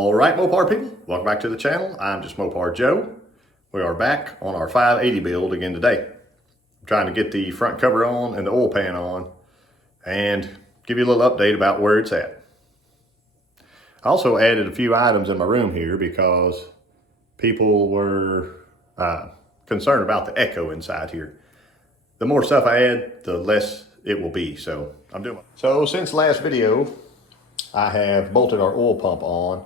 All right, Mopar people, welcome back to the channel. I'm just Mopar Joe. We are back on our 580 build again today. I'm trying to get the front cover on and the oil pan on and give you a little update about where it's at. I also added a few items in my room here because people were concerned about the echo inside here. The more stuff I add, the less it will be, so I'm doing it. So since last video, I have bolted our oil pump on.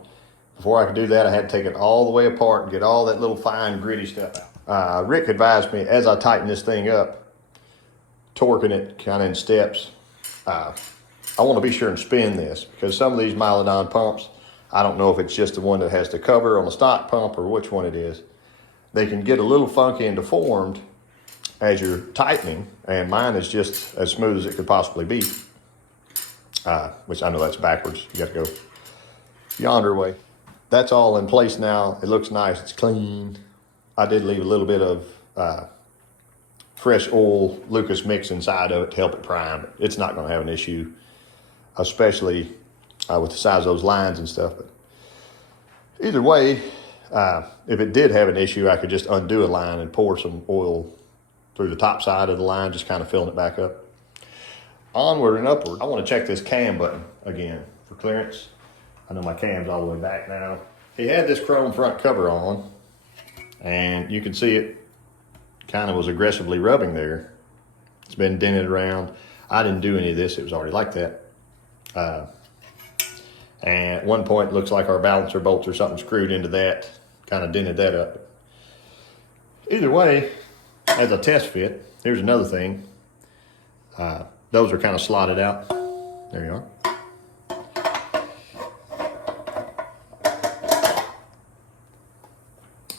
Before I could do that, I had to take it all the way apart and get all that little fine gritty stuff out. Rick advised me as I tighten this thing up, torquing it kind of in steps, I want to be sure and spin this because some of these Redone pumps, I don't know if it's just the one that has the cover on the stock pump or which one it is. They can get a little funky and deformed as you're tightening, and mine is just as smooth as it could possibly be. Which I know that's backwards. You got to go yonder way. That's all in place now. It looks nice. It's clean. I did leave a little bit of fresh oil Lucas mix inside of it to help it prime. It's not going to have an issue, especially with the size of those lines and stuff. But either way, if it did have an issue, I could just undo a line and pour some oil through the top side of the line, just kind of filling it back up. Onward and upward. I want to check this cam button again for clearance. I know my cam's all the way back now. He had this chrome front cover on, and you can see it kind of was aggressively rubbing there. It's been dented around. I didn't do any of this. It was already like that. And at one point, it looks like our balancer bolts or something screwed into that, kind of dented that up. Either way, as a test fit, here's another thing. Those are kind of slotted out. There you are.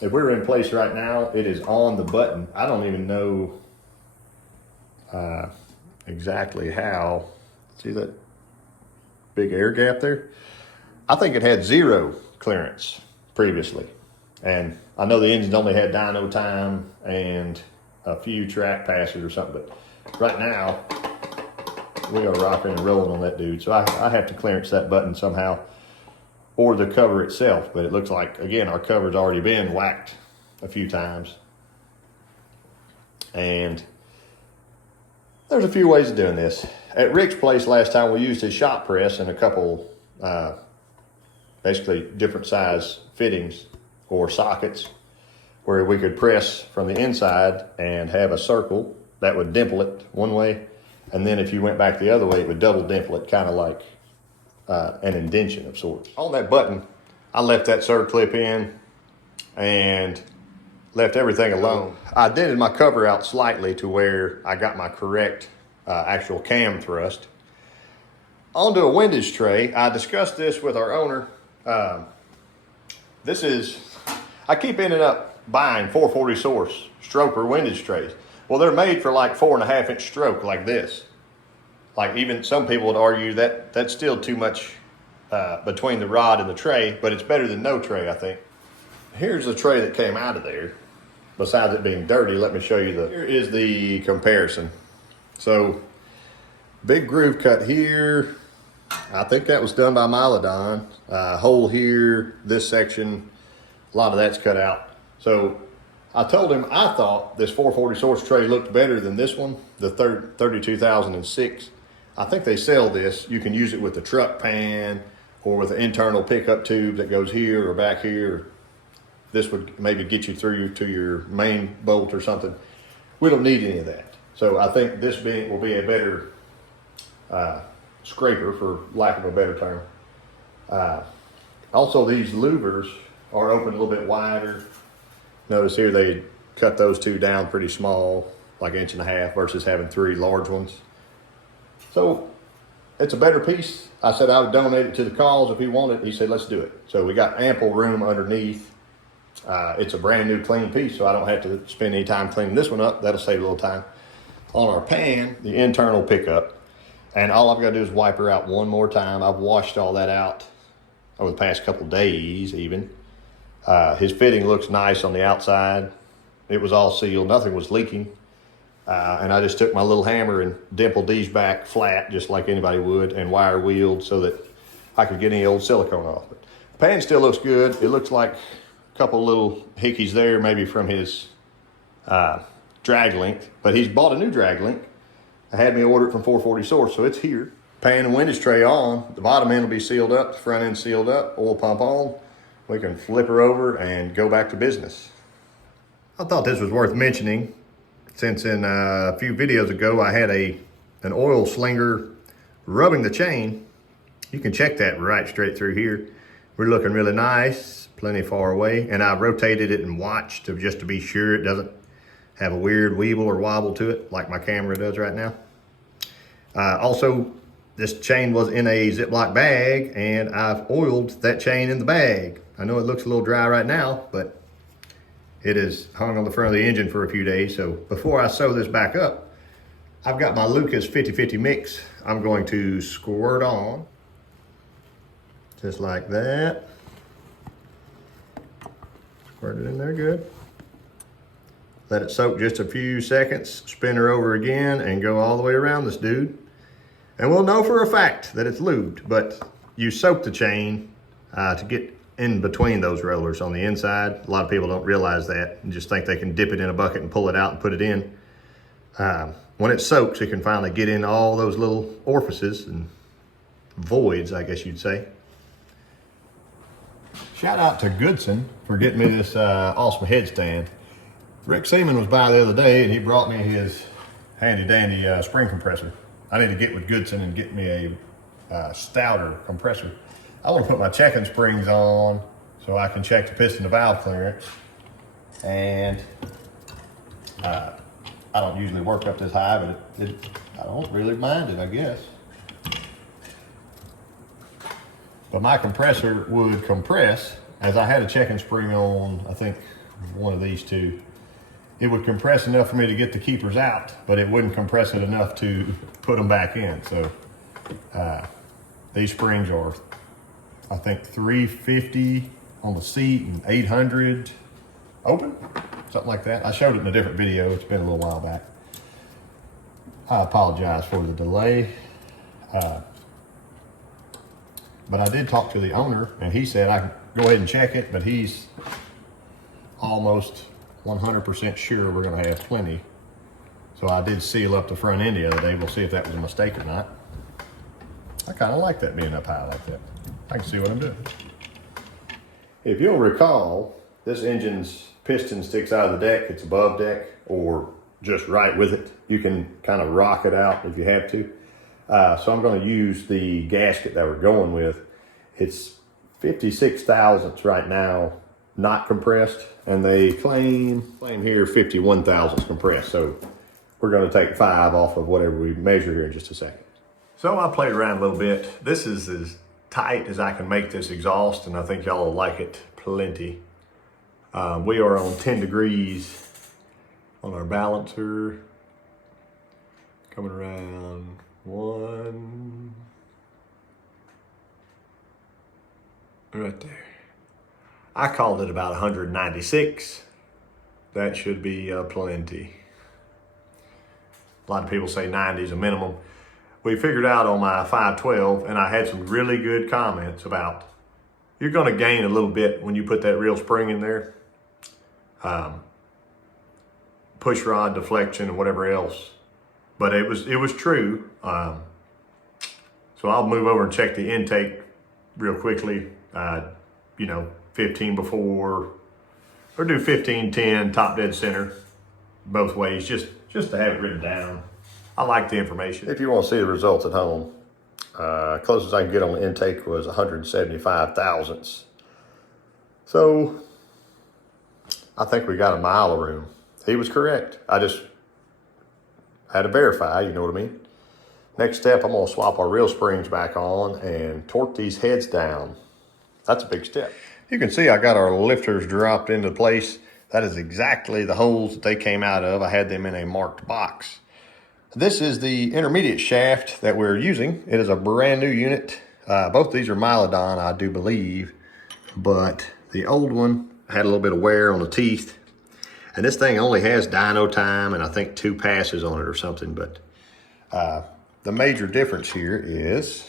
If we were in place right now, it is on the button. I don't even know exactly how. See that big air gap there? I think it had 0 clearance previously. And I know the engine only had dyno time and a few track passes or something, but right now, we are rocking and rolling on that dude. So I have to clearance that button somehow, or the cover itself. But it looks like, again, our cover's already been whacked a few times. And there's a few ways of doing this. At Rick's place last time, we used his shop press and a couple, basically different size fittings or sockets where we could press from the inside and have a circle that would dimple it one way. And then if you went back the other way, it would double dimple it, kind of like an indention of sorts. On that button, I left that circlip in and left everything alone. I dented my cover out slightly to where I got my correct actual cam thrust. Onto a windage tray. I discussed this with our owner. I keep ending up buying 440 source stroker windage trays. Well, they're made for like 4.5 inch stroke like this. Like even some people would argue that that's still too much between the rod and the tray, but it's better than no tray, I think. Here's the tray that came out of there. Besides it being dirty, let me show you here is the comparison. So big groove cut here. I think that was done by Redone. Hole here, this section, a lot of that's cut out. So I told him I thought this 440 source tray looked better than this one, the 32006. I think they sell this. You can use it with the truck pan or with an internal pickup tube that goes here or back here. This would maybe get you through to your main bolt or something. We don't need any of that. So I think this will be a better scraper, for lack of a better term. Also, these louvers are open a little bit wider. Notice here they cut those two down pretty small, like 1.5 inches versus having 3 large ones. So it's a better piece. I said I would donate it to the cause if he wanted. He said, let's do it. So we got ample room underneath. It's a brand new clean piece, so I don't have to spend any time cleaning this one up. That'll save a little time. On our pan, the internal pickup, and all I've got to do is wipe her out one more time. I've washed all that out over the past couple days even. His fitting looks nice on the outside. It was all sealed, nothing was leaking. And I just took my little hammer and dimpled these back flat, just like anybody would, and wire wheeled so that I could get any old silicone off. But Pan still looks good. It looks like a couple little hickeys there, maybe from his drag link, but he's bought a new drag link. I had me order it from 440 Source, so it's here. Pan and windage tray on. The bottom end will be sealed up, the front end sealed up, oil pump on. We can flip her over and go back to business. I thought this was worth mentioning, since in a few videos ago I had an oil slinger rubbing the chain. You can check that right straight through here. We're looking really nice, plenty far away, and I've rotated it and watched just to be sure it doesn't have a weird weeble or wobble to it like my camera does right now. Also, this chain was in a Ziploc bag, and I've oiled that chain in the bag. I know it looks a little dry right now, but it is hung on the front of the engine for a few days. So before I sew this back up, I've got my Lucas 50/50 mix. I'm going to squirt on, just like that. Squirt it in there good. Let it soak just a few seconds, spin her over again, and go all the way around this dude. And we'll know for a fact that it's lubed, but you soak the chain to get in between those rollers on the inside. A lot of people don't realize that and just think they can dip it in a bucket and pull it out and put it in. When it soaks, it can finally get in all those little orifices and voids, I guess you'd say. Shout out to Goodson for getting me this awesome headstand. Rick Seaman was by the other day and he brought me his handy dandy spring compressor. I need to get with Goodson and get me a stouter compressor. I want to put my checking springs on so I can check the piston to valve clearance. And I don't usually work up this high, but I don't really mind it, I guess. But my compressor would compress, as I had a checking spring on, I think one of these two. It would compress enough for me to get the keepers out, but it wouldn't compress it enough to put them back in. So these springs are, I think, 350 on the seat and 800 open, something like that. I showed it in a different video. It's been a little while back. I apologize for the delay. But I did talk to the owner, and he said I can go ahead and check it, but he's almost 100% sure we're gonna have plenty. So I did seal up the front end the other day. We'll see if that was a mistake or not. I kind of like that being up high like that. I can see what I'm doing. If you'll recall, this engine's piston sticks out of the deck. It's above deck or just right with it. You can kind of rock it out if you have to. So I'm going to use the gasket that we're going with. It's 56 thousandths right now, not compressed, and they claim here 51 thousandths compressed. So we're going to take 5 off of whatever we measure here in just a second. So I played around a little bit. This is as tight as I can make this exhaust, and I think y'all will like it plenty. We are on 10 degrees on our balancer. Coming around 1, right there. I called it about 196. That should be plenty. A lot of people say 90 is a minimum. We figured out on my 512, and I had some really good comments about, you're gonna gain a little bit when you put that real spring in there. Push rod deflection and whatever else. But it was true. So I'll move over and check the intake real quickly. 15 before, or do 15-10 top dead center, both ways, just to have it written down. I like the information. If you want to see the results at home, closest I can get on the intake was 175 thousandths. So I think we got a mile of room. He was correct. I just had to verify, you know what I mean? Next step, I'm gonna swap our real springs back on and torque these heads down. That's a big step. You can see I got our lifters dropped into place. That is exactly the holes that they came out of. I had them in a marked box. This is the intermediate shaft that we're using. It is a brand new unit. Both these are Milodon, I do believe, but the old one had a little bit of wear on the teeth. And this thing only has dyno time and I think 2 passes on it or something. But the major difference here is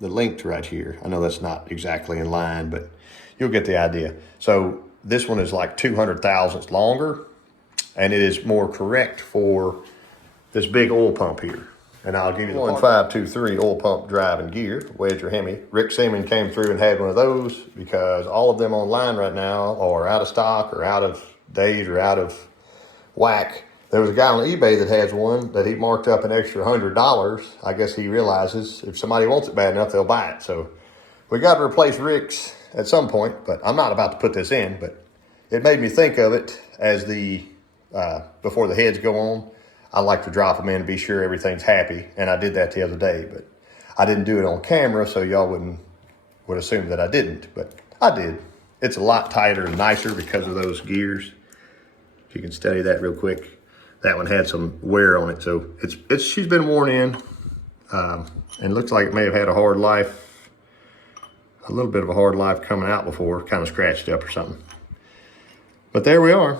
the length right here. I know that's not exactly in line, but you'll get the idea. So this one is like 200 thousandths longer, and it is more correct for this big oil pump here. And I'll give you the 1523 oil pump driving gear, wedge or Hemi. Rick Seaman came through and had one of those because all of them online right now are out of stock or out of date or out of whack. There was a guy on eBay that has one that he marked up an extra $100. I guess he realizes if somebody wants it bad enough, they'll buy it. So we got to replace Rick's at some point, but I'm not about to put this in, but it made me think of it as before the heads go on. I like to drop them in and be sure everything's happy. And I did that the other day, but I didn't do it on camera, so y'all would assume that I didn't, but I did. It's a lot tighter and nicer because of those gears. If you can study that real quick. That one had some wear on it, so she's been worn in, and looks like it may have had a hard life, a little bit of a hard life coming out before, kind of scratched up or something. But there we are.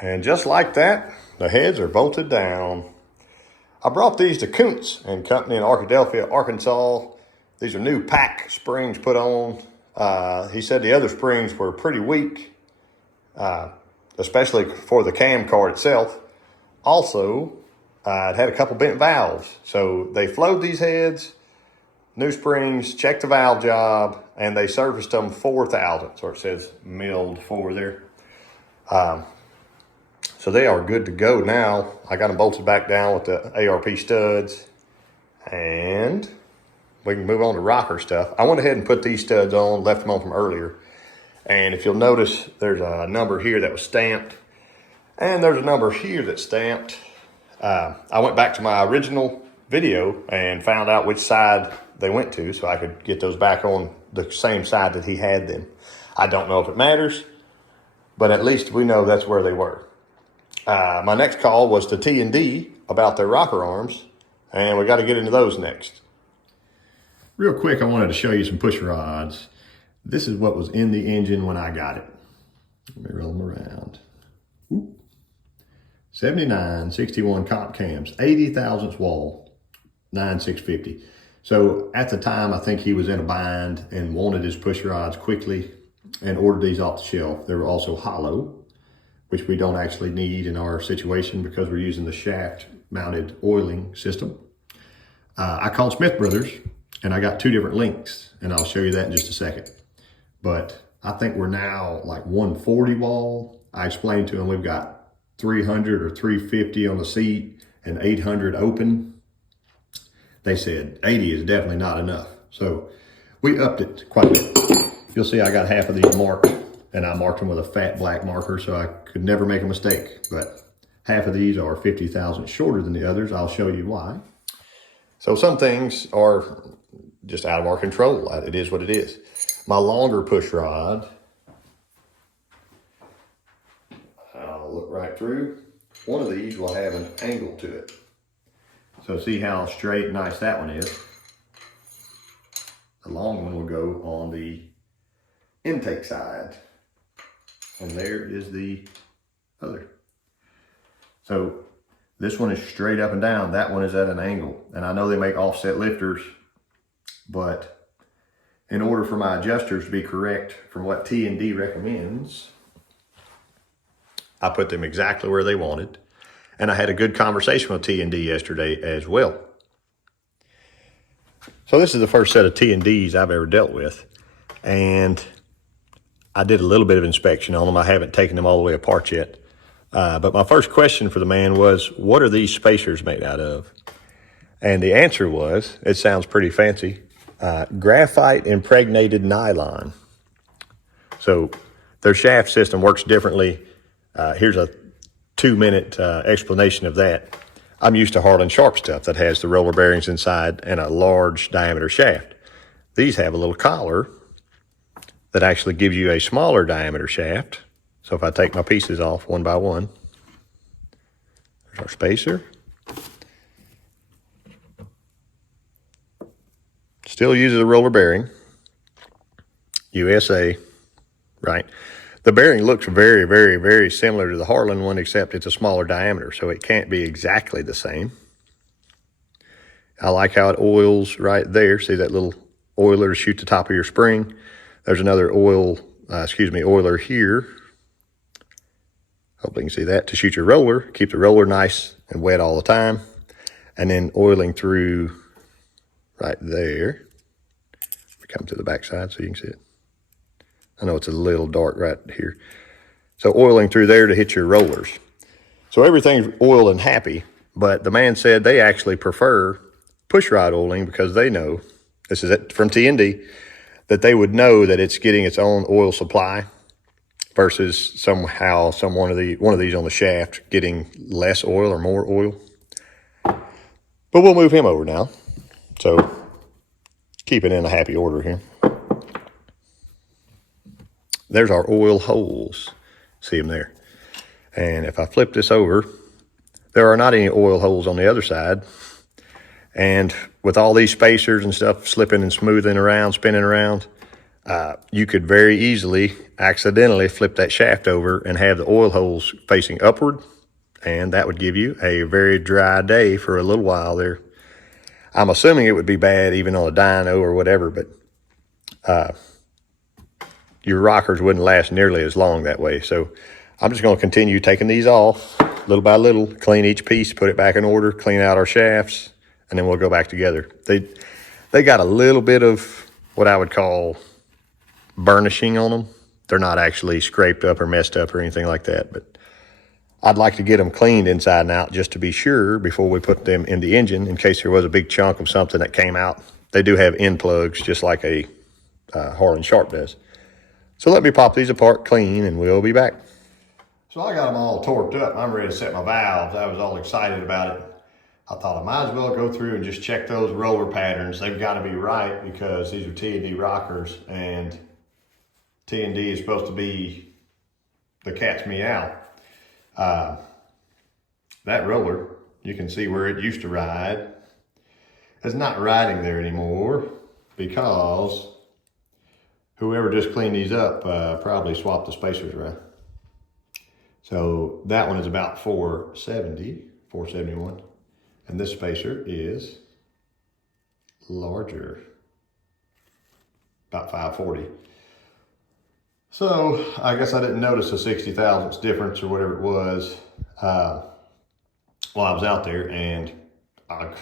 And just like that, the heads are bolted down. I brought these to Kuntz and Company in Arkadelphia, Arkansas. These are new pack springs put on. He said the other springs were pretty weak, especially for the cam car itself. Also, it had a couple bent valves. So they flowed these heads, new springs, checked the valve job, and they serviced them 4,000. So it says milled 4 there. So they are good to go now. I got them bolted back down with the ARP studs, and we can move on to rocker stuff. I went ahead and put these studs on, left them on from earlier. And if you'll notice, there's a number here that was stamped, and there's a number here that's stamped. I went back to my original video and found out which side they went to so I could get those back on the same side that he had them. I don't know if it matters, but at least we know that's where they were. My next call was to T&D about their rocker arms, and we got to get into those next. Real quick, I wanted to show you some push rods. This is what was in the engine when I got it. Let me roll them around. Whoop. 79, 61 comp cams, 80 thousandths wall, 9650. So at the time, I think he was in a bind and wanted his push rods quickly and ordered these off the shelf. They were also hollow, which we don't actually need in our situation because we're using the shaft mounted oiling system. I called Smith Brothers and I got 2 different links, and I'll show you that in just a second. But I think we're now like 140 wall. I explained to them we've got 300 or 350 on the seat and 800 open. They said 80 is definitely not enough. So we upped it quite a bit. You'll see I got half of these marked, and I marked them with a fat black marker so I could never make a mistake. But half of these are 50 thousandths shorter than the others. I'll show you why. So some things are just out of our control. It is what it is. My longer push rod, I'll look right through. One of these will have an angle to it. So see how straight and nice that one is. The long one will go on the intake side. And there is the other. So this one is straight up and down. That one is at an angle. And I know they make offset lifters, but in order for my adjusters to be correct from what T&D recommends, I put them exactly where they wanted. And I had a good conversation with T&D yesterday as well. So this is the first set of T&Ds I've ever dealt with. And I did a little bit of inspection on them. I haven't taken them all the way apart yet. But my first question for the man was, what are these spacers made out of? And the answer was, it sounds pretty fancy, graphite impregnated nylon. So their shaft system works differently. Here's a 2-minute explanation of that. I'm used to Harlan Sharp stuff that has the roller bearings inside and a large diameter shaft. These have a little collar that actually gives you a smaller diameter shaft. So if I take my pieces off one by one, there's our spacer. Still uses a roller bearing, USA, right? The bearing looks very, very, very similar to the Harlan one, except it's a smaller diameter, so it can't be exactly the same. I like how it oils right there. See that little oiler to shoot the top of your spring. There's another oiler here. Hopefully you can see that, to shoot your roller, keep the roller nice and wet all the time. And then oiling through right there. We come to the back side so you can see it. I know it's a little dark right here. So oiling through there to hit your rollers. So everything's oiled and happy, but the man said they actually prefer push rod oiling because they know, this is it from T&D, that they would know that it's getting its own oil supply versus one of these on the shaft getting less oil or more oil. But we'll move him over now. So keep it in a happy order here. There's our oil holes. See them there. And if I flip this over, there are not any oil holes on the other side. And with all these spacers and stuff slipping and smoothing around, spinning around, you could very easily accidentally flip that shaft over and have the oil holes facing upward. And that would give you a very dry day for a little while there. I'm assuming it would be bad even on a dyno or whatever, but your rockers wouldn't last nearly as long that way. So I'm just going to continue taking these off little by little, clean each piece, put it back in order, clean out our shafts, and then we'll go back together. They got a little bit of what I would call burnishing on them. They're not actually scraped up or messed up or anything like that, but I'd like to get them cleaned inside and out just to be sure before we put them in the engine in case there was a big chunk of something that came out. They do have end plugs just like a Harlan Sharp does. So let me pop these apart clean and we'll be back. So I got them all torqued up. I'm ready to set my valves. I was all excited about it. I thought I might as well go through and just check those roller patterns. They've got to be right because these are T&D rockers and T&D is supposed to be the cat's meow. That roller, you can see where it used to ride. It's not riding there anymore because whoever just cleaned these up probably swapped the spacers around. So that one is about 470, 471. And this spacer is larger, about 540. So I guess I didn't notice a 60 thousandths difference or whatever it was while I was out there, and I'll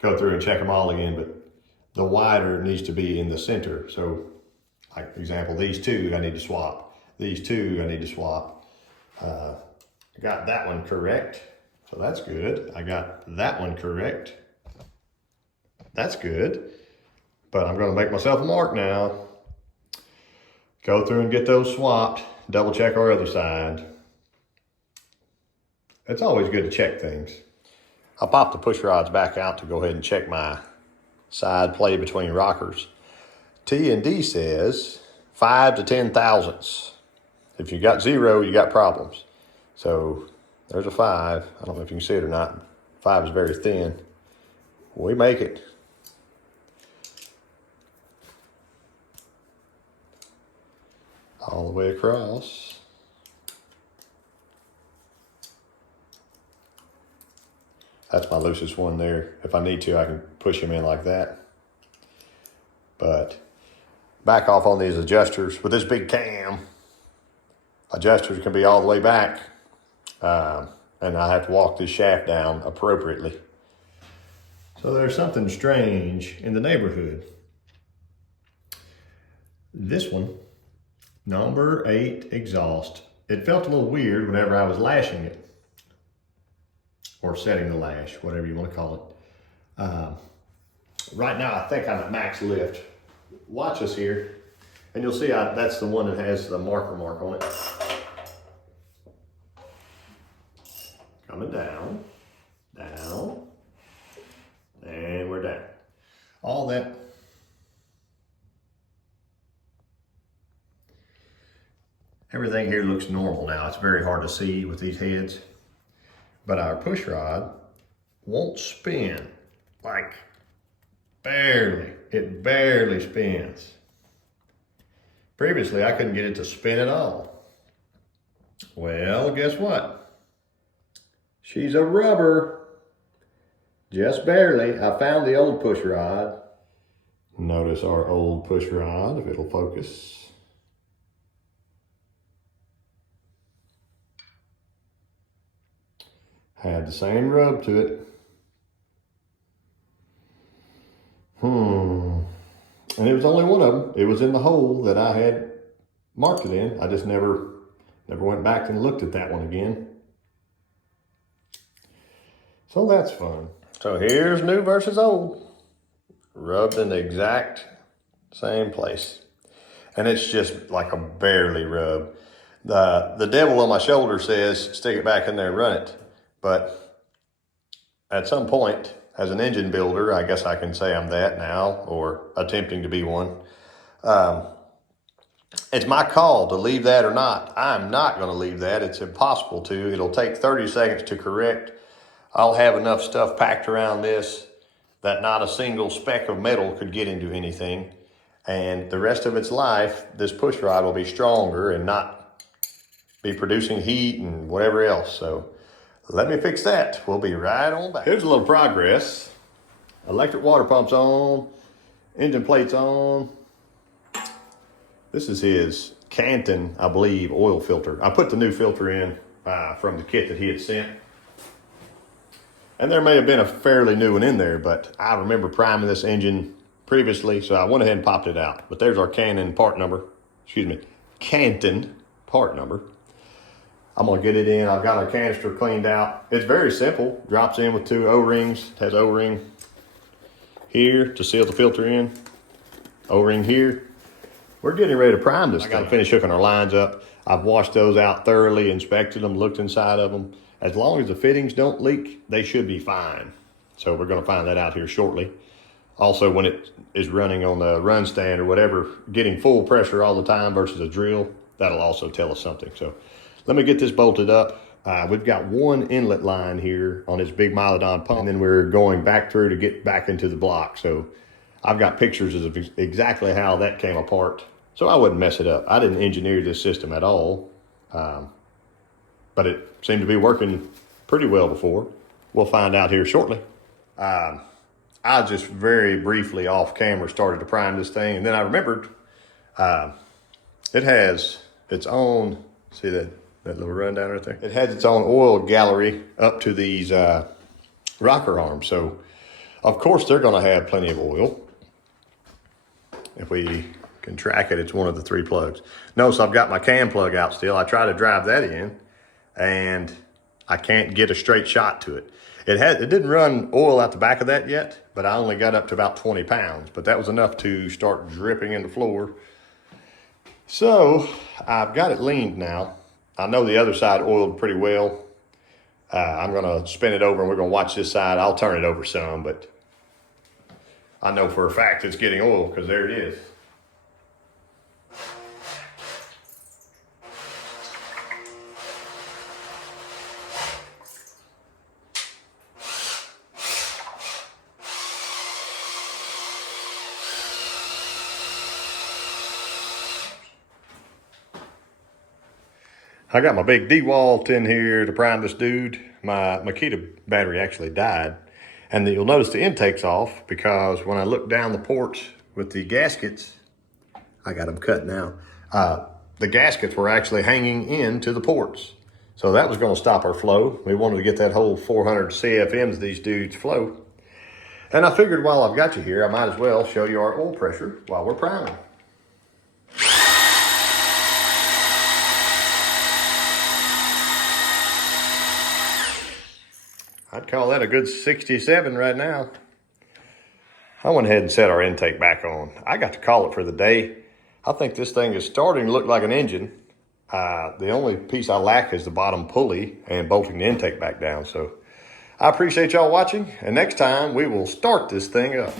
go through and check them all again, but the wider needs to be in the center. So like example, these two I need to swap. These two I need to swap. I got that one correct, so that's good. I got that one correct. That's good. But I'm gonna make myself a mark now. Go through and get those swapped, double check our other side. It's always good to check things. I'll pop the push rods back out to go ahead and check my side play between rockers. T&D says 5 to 10 thousandths. If you got 0, you got problems. So there's a 5. I don't know if you can see it or not. 5 is very thin. We make it. All the way across. That's my loosest one there. If I need to, I can push him in like that. But back off on these adjusters. With this big cam, adjusters can be all the way back. And I have to walk this shaft down appropriately. So there's something strange in the neighborhood. This one, number 8 exhaust. It felt a little weird whenever I was lashing it. Or setting the lash, whatever you want to call it. Right now, I think I'm at max lift. Watch us here, and you'll see that's the one that has the marker mark on it. Coming down, down, and we're down. All that. Everything here looks normal now. It's very hard to see with these heads. But our push rod won't spin, like barely. It barely spins. Previously, I couldn't get it to spin at all. Well, guess what? She's a rubber. Just barely. I found the old push rod. Notice our old push rod, if it'll focus. Had the same rub to it. And it was only one of them. It was in the hole that I had marked it in. I just never went back and looked at that one again. So that's fun. So here's new versus old. Rubbed in the exact same place. And it's just like a barely rub. The devil on my shoulder says, stick it back in there and run it. But at some point, as an engine builder, I guess I can say I'm that now, or attempting to be one. It's my call to leave that or not. I'm not going to leave that. It's impossible to. It'll take 30 seconds to correct. I'll have enough stuff packed around this that not a single speck of metal could get into anything. And the rest of its life, this push rod will be stronger and not be producing heat and whatever else. So let me fix that. We'll be right on back. Here's a little progress. Electric water pump's on. Engine plate's on. This is his Canton, I believe, oil filter. I put the new filter in from the kit that he had sent. And there may have been a fairly new one in there, but I remember priming this engine previously, so I went ahead and popped it out. But there's our Canton part number. I'm gonna get it in. I've got our canister cleaned out. It's very simple. Drops in with 2 O-rings. It has O-ring here to seal the filter in. O-ring here. We're getting ready to prime this thing. I gotta finish hooking our lines up. I've washed those out thoroughly, inspected them, looked inside of them. As long as the fittings don't leak, they should be fine. So we're gonna find that out here shortly. Also, when it is running on the run stand or whatever, getting full pressure all the time versus a drill, that'll also tell us something. So let me get this bolted up. We've got one inlet line here on this big Milodon pump, and then we're going back through to get back into the block. So I've got pictures of exactly how that came apart. So I wouldn't mess it up. I didn't engineer this system at all, but it seemed to be working pretty well before. We'll find out here shortly. I just very briefly off camera started to prime this thing, and then I remembered it has its own, see that little rundown right there? It has its own oil gallery up to these rocker arms. So of course they're gonna have plenty of oil. If we can track it, it's one of the 3 plugs. Notice I've got my cam plug out still. I try to drive that in and I can't get a straight shot to it. It didn't run oil out the back of that yet, but I only got up to about 20 pounds, but that was enough to start dripping in the floor. So I've got it leaned now. I know the other side oiled pretty well. I'm gonna spin it over and we're gonna watch this side. I'll turn it over some, but I know for a fact it's getting oil because there it is. I got my big DeWalt in here to prime this dude. My Makita battery actually died. And you'll notice the intake's off because when I look down the ports with the gaskets, I got them cut now. The gaskets were actually hanging into the ports. So that was gonna stop our flow. We wanted to get that whole 400 CFMs these dudes flow. And I figured while I've got you here, I might as well show you our oil pressure while we're priming. I'd call that a good 67 right now. I went ahead and set our intake back on. I got to call it for the day. I think this thing is starting to look like an engine. The only piece I lack is the bottom pulley and bolting the intake back down. So I appreciate y'all watching, and next time we will start this thing up.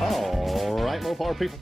All right, Mopar people.